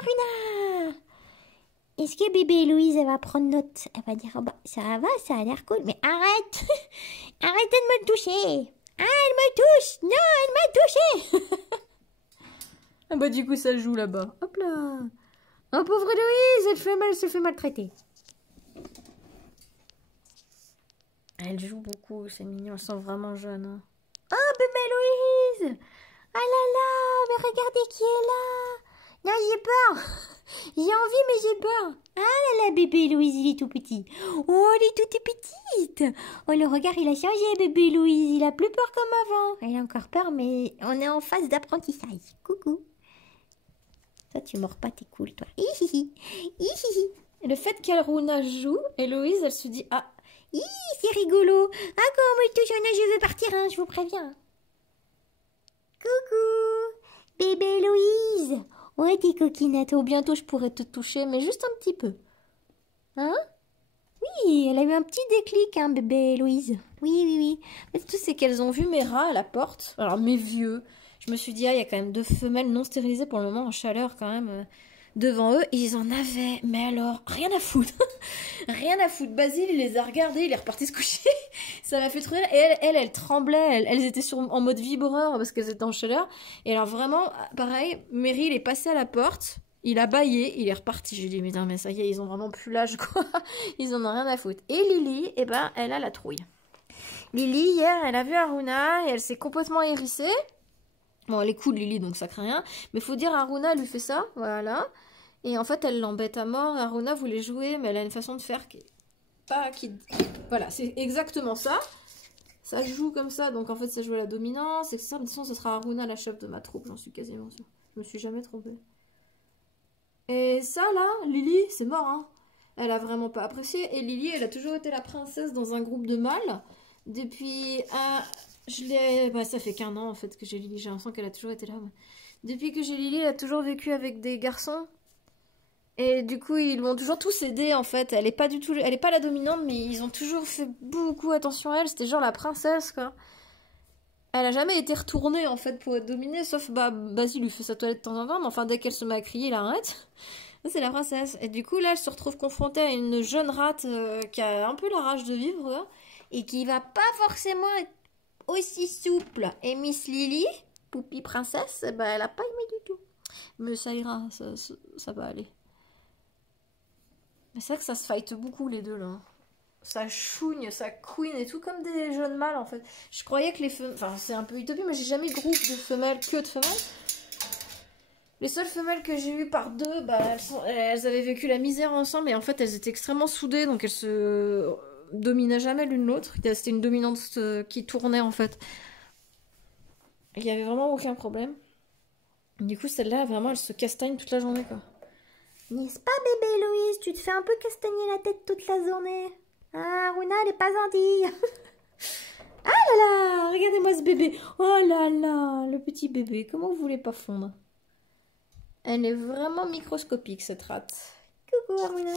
Aruna. Est-ce que bébé Louise, elle va prendre note? Elle va dire, oh bah, ça va, ça a l'air cool. Mais arrête. Arrêtez de me toucher. Ah, elle me touche. Non, elle m'a touché. Ah bah du coup, ça joue là-bas. Hop là. Oh, pauvre Louise, elle se fait maltraiter. Elle joue beaucoup, c'est mignon, elles sont vraiment jeunes. Hein. Oh, bébé Louise. Ah là là, mais regardez qui est là. Non, j'ai peur. J'ai envie, mais j'ai peur. Ah là là, bébé Louise, il est tout petit. Oh, elle est toute petite. Oh, le regard, il a changé, bébé Louise. Il a plus peur comme avant. Elle a encore peur, mais on est en phase d'apprentissage. Coucou. Toi, tu mords pas, t'es cool, toi. Hihihi. Hihihi. Le fait qu'Aruna joue, Héloïse, elle se dit, ah, c'est rigolo. Ah, quand on me touche, je veux partir, hein, je vous préviens. Coucou, bébé Louise. Ouais, t'es coquinette. oh, bientôt je pourrais te toucher, mais juste un petit peu. Hein? Oui, elle a eu un petit déclic, hein, bébé Louise. Oui, oui, oui. Mais tout, c'est qu'elles ont vu mes rats à la porte. Alors, mes vieux. Je me suis dit, ah, il y a quand même 2 femelles non stérilisées pour le moment, en chaleur quand même, devant eux. Ils en avaient, mais alors, rien à foutre. Rien à foutre. Basile, il les a regardés, il est reparti se coucher. Ça m'a fait trop rire. Et elle tremblait. Elles étaient en mode vibreur parce qu'elles étaient en chaleur. Et alors, vraiment, pareil, Mary, il est passé à la porte. Il a bâillé, il est reparti. Je lui ai dit, mais ça y est, ils ont vraiment plus l'âge, quoi. Ils en ont rien à foutre. Et Lily, eh ben, elle a la trouille. Lily, hier, elle a vu Aruna et elle s'est complètement hérissée. Bon, elle est cool, Lily, donc ça craint rien. Mais faut dire, Aruna, elle lui fait ça, voilà. Et en fait, elle l'embête à mort. Aruna voulait jouer, mais elle a une façon de faire voilà, c'est exactement ça. Ça joue comme ça, donc en fait, ça joue à la dominance. Et ça, de toute façon, ce sera Aruna, la chef de ma troupe, j'en suis quasiment sûre. Je me suis jamais trompée. Et ça, là, Lily, c'est mort, hein. Elle a vraiment pas apprécié. Et Lily, elle a toujours été la princesse dans un groupe de mâles. Depuis... ça fait qu'1 an, en fait, que j'ai Lily. J'ai l'impression qu'elle a toujours été là. Ouais. Depuis que j'ai Lily, elle a toujours vécu avec des garçons. Et du coup, ils m'ont toujours tous aidé, en fait. Elle est pas du tout... Elle est pas la dominante, mais ils ont toujours fait beaucoup attention à elle. C'était genre la princesse, quoi. Elle a jamais été retournée, en fait, pour être dominée. Sauf, Basile lui fait sa toilette de temps en temps. Mais enfin, dès qu'elle se met à crier, il arrête. C'est la princesse. Et du coup, là, elle se retrouve confrontée à une jeune rate qui a un peu la rage de vivre, hein, et qui va pas forcément être aussi souple. Et Miss Lily, poupie princesse, elle a pas aimé du tout. Mais ça ira, ça va aller. Mais c'est vrai que ça se fight beaucoup, les deux, là. Ça chouigne, ça queen et tout, comme des jeunes mâles, en fait. Je croyais que les femelles... Enfin, c'est un peu utopie, mais j'ai jamais eu groupe de femelles, que de femelles. Les seules femelles que j'ai eues par 2, elles avaient vécu la misère ensemble et en fait elles étaient extrêmement soudées, donc elles se dominaient jamais l'une l'autre. C'était une dominante qui tournait en fait. Il n'y avait vraiment aucun problème. Du coup celle-là vraiment elle se castagne toute la journée, quoi. N'est-ce pas, bébé Louise? Tu te fais un peu castagner la tête toute la journée. Ah, Aruna, elle est pas gentille. Ah là là, regardez-moi ce bébé. Oh là là, le petit bébé, comment vous voulez pas fondre? Elle est vraiment microscopique, cette rate. Coucou, Aruna.